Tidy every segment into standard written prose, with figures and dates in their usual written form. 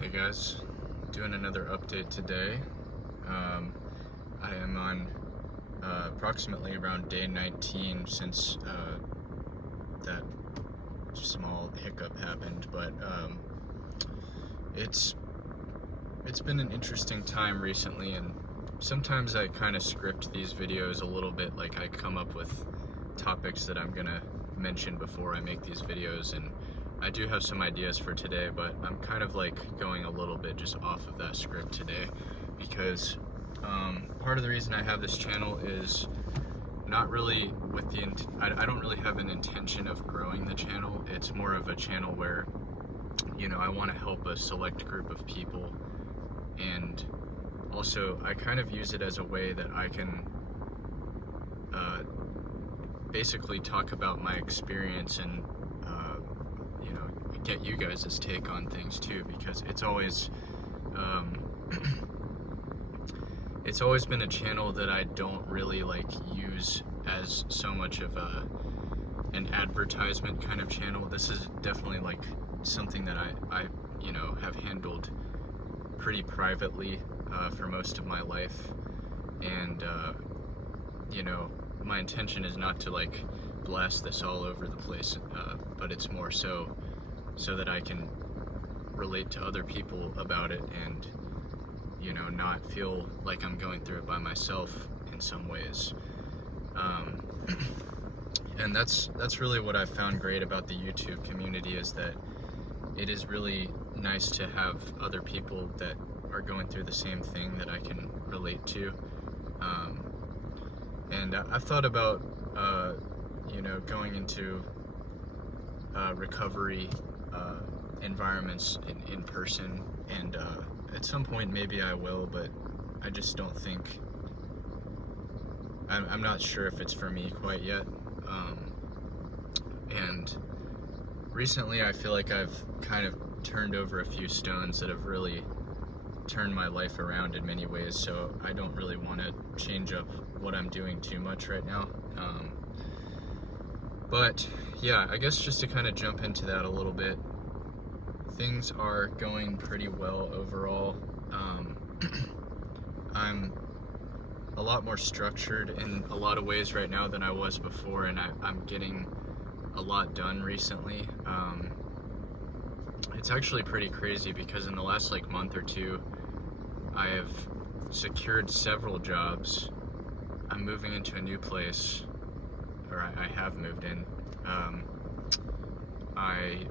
Hey guys, doing another update today. I am on approximately around day 19 since that small hiccup happened, but it's been an interesting time recently, and sometimes I kind of script these videos a little bit, like I come up with topics that I'm gonna mention before I make these videos, and I do have some ideas for today, but I'm kind of like going a little bit just off of that script today because part of the reason I have this channel is not really with the I don't really have an intention of growing the channel. It's more of a channel where, I want to help a select group of people, and also I kind of use it as a way that I can basically talk about my experience and get you guys' take on things too, because it's always it's always been a channel that I don't really use as so much of an advertisement kind of channel. This is definitely like something that I have handled pretty privately for most of my life, and my intention is not to blast this all over the place, but it's more so that I can relate to other people about it and not feel like I'm going through it by myself in some ways. And that's really what I've found great about the YouTube community, is that it is really nice to have other people that are going through the same thing that I can relate to. And I've thought about going into recovery environments in person, and at some point maybe I will, but I just don't think I'm not sure if it's for me quite yet. And recently I feel like I've kind of turned over a few stones that have really turned my life around in many ways, so I don't really want to change up what I'm doing too much right now. But yeah, I guess just to kind of jump into that a little bit, things are going pretty well overall. I'm a lot more structured in a lot of ways right now than I was before, and I'm getting a lot done recently. It's actually pretty crazy because in the last month or two, I have secured several jobs. I'm moving into a new place, or I have moved in. I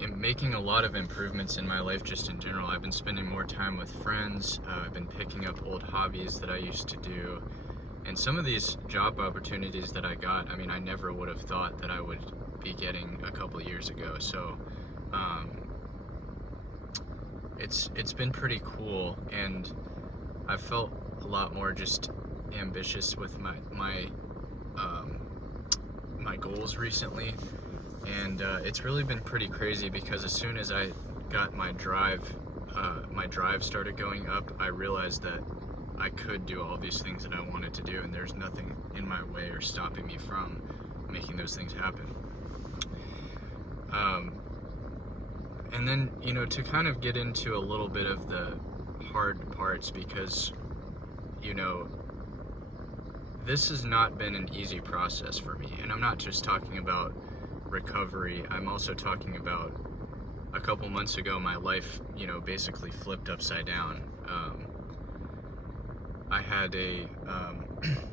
am making a lot of improvements in my life just in general. I've been spending more time with friends. I've been picking up old hobbies that I used to do. And some of these job opportunities that I got, I never would have thought that I would be getting a couple years ago. So it's been pretty cool, and I've felt a lot more just ambitious with my goals recently, and it's really been pretty crazy because as soon as I got my drive started going up, I realized that I could do all these things that I wanted to do, and there's nothing in my way or stopping me from making those things happen. And then, to kind of get into a little bit of the hard parts, because, this has not been an easy process for me. And I'm not just talking about recovery, I'm also talking about a couple months ago, my life, basically flipped upside down. I had a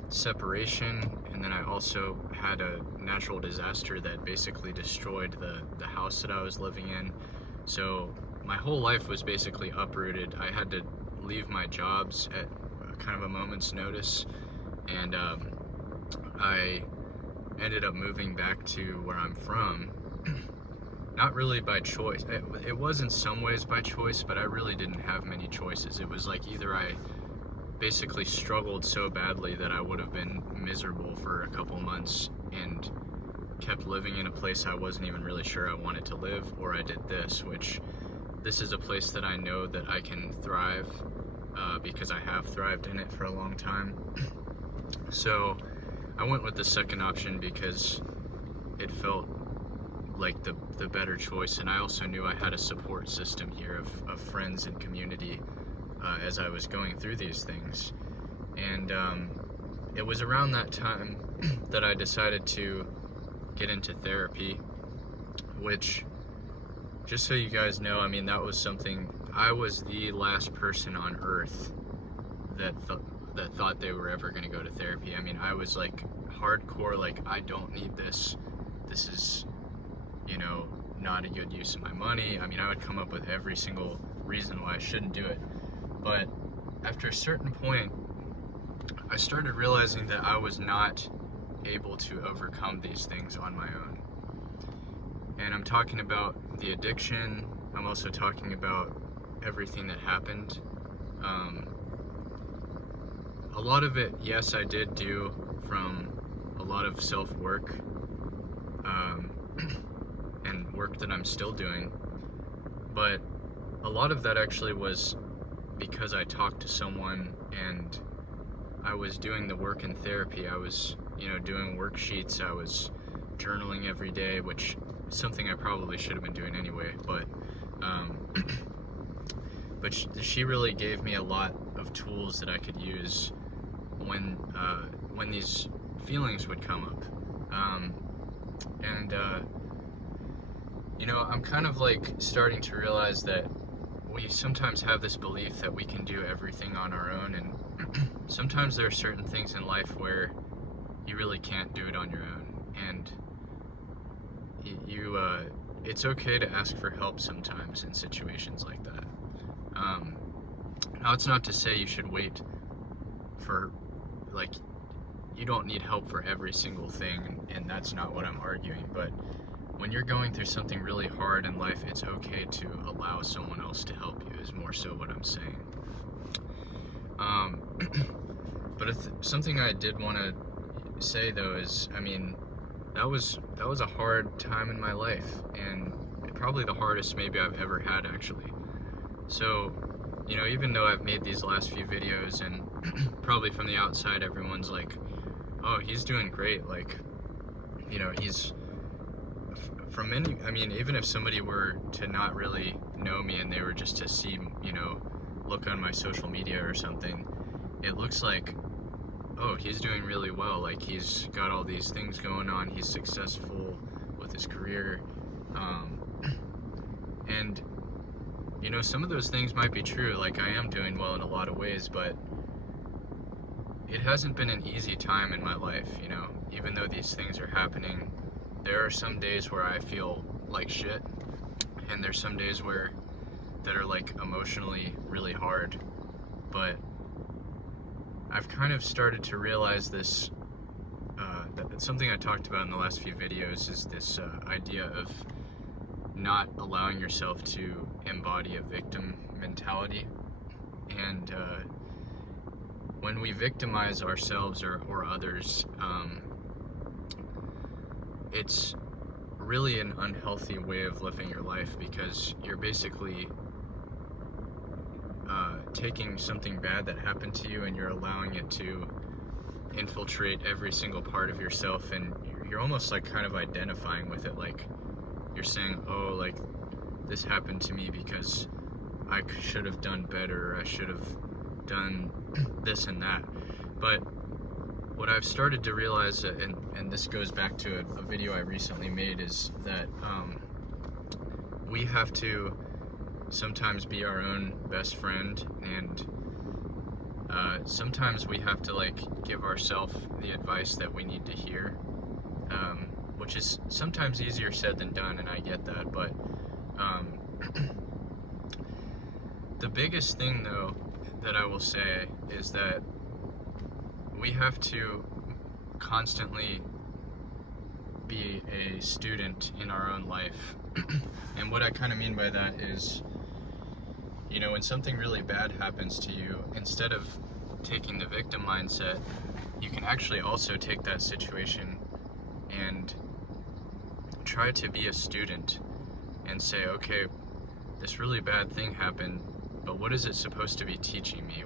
separation, and then I also had a natural disaster that basically destroyed the house that I was living in. So my whole life was basically uprooted. I had to leave my jobs at kind of a moment's notice, and I ended up moving back to where I'm from. Not really by choice. It was in some ways by choice, but I really didn't have many choices. It was either I basically struggled so badly that I would have been miserable for a couple months and kept living in a place I wasn't even really sure I wanted to live, or I did this is a place that I know that I can thrive, because I have thrived in it for a long time. So I went with the second option because it felt like the better choice, and I also knew I had a support system here of friends and community as I was going through these things. And it was around that time that I decided to get into therapy, which, just so you guys know, I mean, that was something, I was the last person on earth that thought they were ever going to go to therapy. I mean, I was like hardcore, like, I don't need this. This is, not a good use of my money. I mean, I would come up with every single reason why I shouldn't do it. But after a certain point, I started realizing that I was not able to overcome these things on my own. And I'm talking about the addiction. I'm also talking about everything that happened. A lot of it, yes, I did do from a lot of self-work and work that I'm still doing. But a lot of that actually was because I talked to someone and I was doing the work in therapy. I was, doing worksheets. I was journaling every day, which is something I probably should have been doing anyway. But she really gave me a lot of tools that I could use when these feelings would come up. I'm kind of like starting to realize that we sometimes have this belief that we can do everything on our own, and sometimes there are certain things in life where you really can't do it on your own, and it's okay to ask for help sometimes in situations like that. Now, it's not to say you should wait for, you don't need help for every single thing, and that's not what I'm arguing, but when you're going through something really hard in life, it's okay to allow someone else to help you, is more so what I'm saying. But something I did want to say, though, is, I mean, that was a hard time in my life, and probably the hardest maybe I've ever had, actually. So, even though I've made these last few videos, and probably from the outside everyone's like, oh, he's doing great, he's from many, I mean, even if somebody were to not really know me and they were just to see, look on my social media or something, it looks like, oh, he's doing really well, like he's got all these things going on, he's successful with his career, and some of those things might be true, like I am doing well in a lot of ways, but it hasn't been an easy time in my life, even though these things are happening. There are some days where I feel like shit, and there's some days that are like emotionally really hard, but I've kind of started to realize this, that's something I talked about in the last few videos, is this idea of not allowing yourself to embody a victim mentality. And when we victimize ourselves or others, it's really an unhealthy way of living your life, because you're basically taking something bad that happened to you and you're allowing it to infiltrate every single part of yourself, and you're almost like kind of identifying with it, like you're saying, oh, like this happened to me because I should have done better, or I should have done this and that. But what I've started to realize, and this goes back to a video I recently made, is that we have to sometimes be our own best friend, and sometimes we have to give ourselves the advice that we need to hear, which is sometimes easier said than done, and I get that, but the biggest thing, though, that I will say is that we have to constantly be a student in our own life. And what I kind of mean by that is, when something really bad happens to you, instead of taking the victim mindset, you can actually also take that situation and try to be a student and say, okay, this really bad thing happened, but what is it supposed to be teaching me?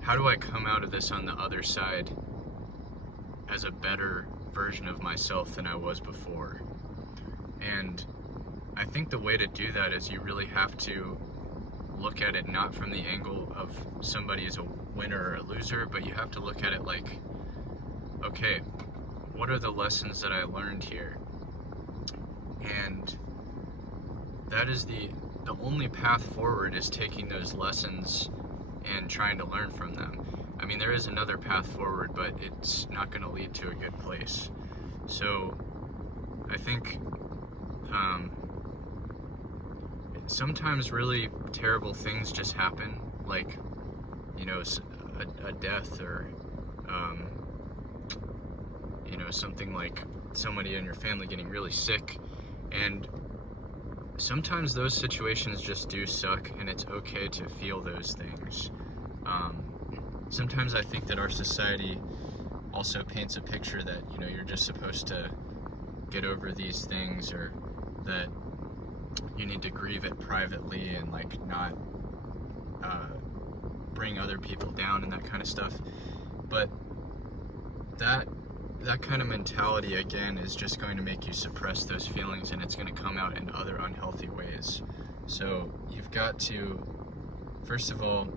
How do I come out of this on the other side as a better version of myself than I was before. And I think the way to do that is you really have to look at it not from the angle of somebody is a winner or a loser, but you have to look at it like, okay, what are the lessons that I learned here? And that is the only path forward, is taking those lessons and trying to learn from them. I mean, there is another path forward, but it's not going to lead to a good place. So I think sometimes really terrible things just happen, like, you know, a death, or you know, something like somebody in your family getting really sick. And sometimes those situations just do suck, and it's okay to feel those things. Sometimes I think that our society also paints a picture that, you know, you're just supposed to get over these things, or that you need to grieve it privately and like not bring other people down and that kind of stuff. But that kind of mentality, again, is just going to make you suppress those feelings, and it's going to come out in other unhealthy ways. So you've got to, first of all,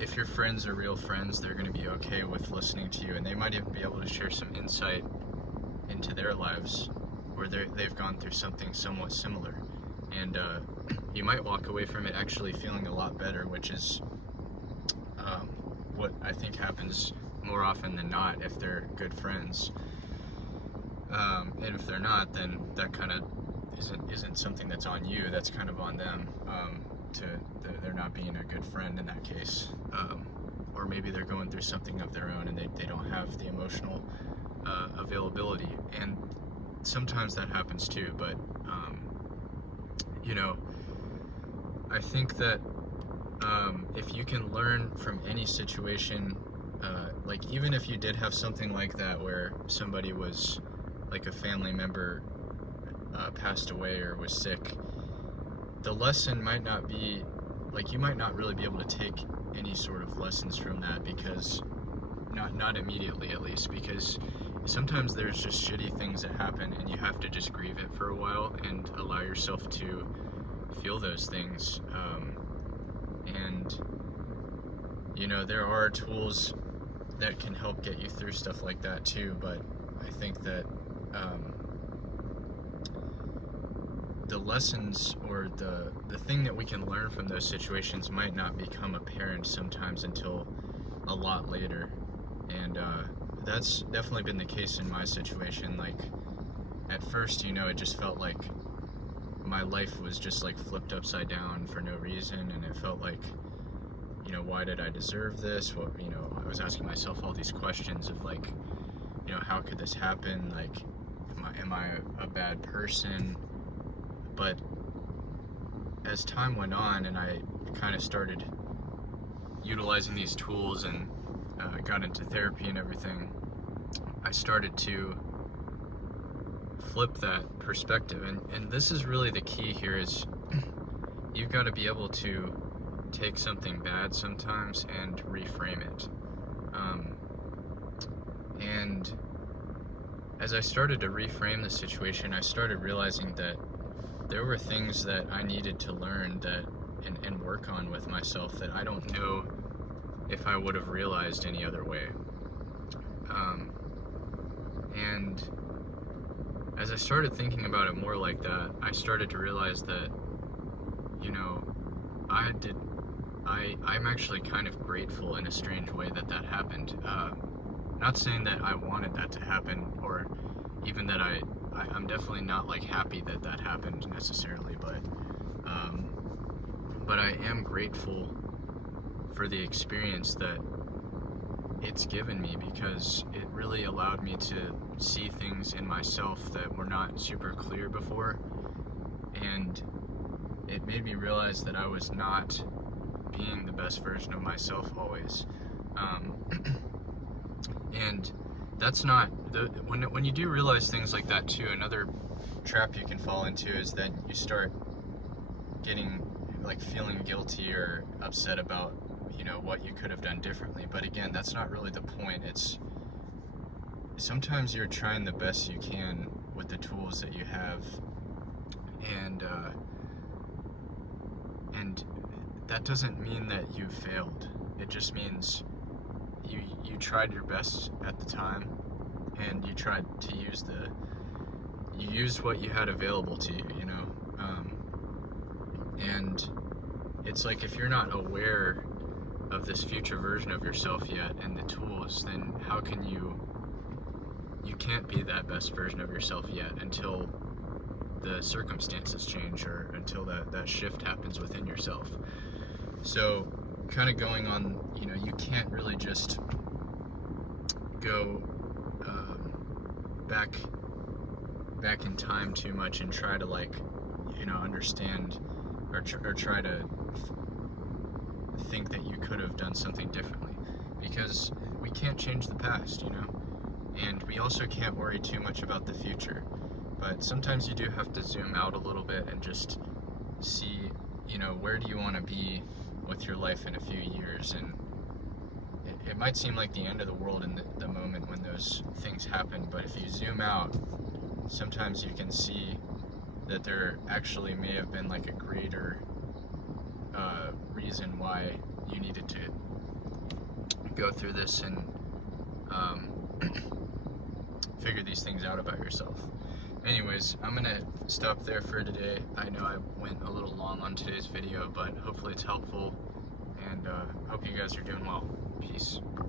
if your friends are real friends, they're going to be okay with listening to you, and they might even be able to share some insight into their lives where they've gone through something somewhat similar. And you might walk away from it actually feeling a lot better, which is what I think happens more often than not if they're good friends. And if they're not, then that kind of isn't something that's on you. That's kind of on them. They're not being a good friend in that case. Or maybe they're going through something of their own, and they don't have the emotional availability. And sometimes that happens too. But you know, I think that if you can learn from any situation, like even if you did have something like that where somebody was, like a family member passed away or was sick, the lesson might not be, like, you might not really be able to take any sort of lessons from that, because not immediately, at least, because sometimes there's just shitty things that happen, and you have to just grieve it for a while and allow yourself to feel those things. And you know, there are tools that can help get you through stuff like that too, but I think that the lessons, or the thing that we can learn from those situations, might not become apparent sometimes until a lot later. And that's definitely been the case in my situation. Like, at first, you know, it just felt like my life was just like flipped upside down for no reason, and it felt like, you know, why did I deserve this? What, you know, I was asking myself all these questions of, like, you know, how could this happen? Like, am I a bad person? But as time went on, and I kind of started utilizing these tools, and got into therapy and everything, I started to flip that perspective. And this is really the key here, is you've got to be able to take something bad sometimes and reframe it. And as I started to reframe the situation, I started realizing that there were things that I needed to learn and work on with myself that I don't know if I would have realized any other way. And as I started thinking about it more like that, I started to realize that, you know, I'm actually kind of grateful in a strange way that happened. Not saying that I wanted that to happen, or even that I'm definitely not like happy that happened necessarily, but I am grateful for the experience that it's given me, because it really allowed me to see things in myself that were not super clear before, and it made me realize that I was not being the best version of myself always. And that's not when you do realize things like that too, another trap you can fall into is that you start getting, like, feeling guilty or upset about, you know, what you could have done differently. But again, that's not really the point. It's sometimes you're trying the best you can with the tools that you have, and and that doesn't mean that you failed. It just means you tried your best at the time, and you tried to you used what you had available to you, you know. And it's like, if you're not aware of this future version of yourself yet and the tools, then how can you can't be that best version of yourself yet until the circumstances change, or until that shift happens within yourself. So kind of going on, you know, you can't really just go back in time too much and try to, like, you know, understand or try to think that you could have done something differently, because we can't change the past, you know, and we also can't worry too much about the future. But sometimes you do have to zoom out a little bit and just see, you know, where do you want to be with your life in a few years. And it might seem like the end of the world in the moment when those things happen, but if you zoom out, sometimes you can see that there actually may have been like a greater reason why you needed to go through this and figure these things out about yourself. Anyways, I'm gonna stop there for today. I know I went a little long on today's video, but hopefully it's helpful, and hope you guys are doing well. Peace.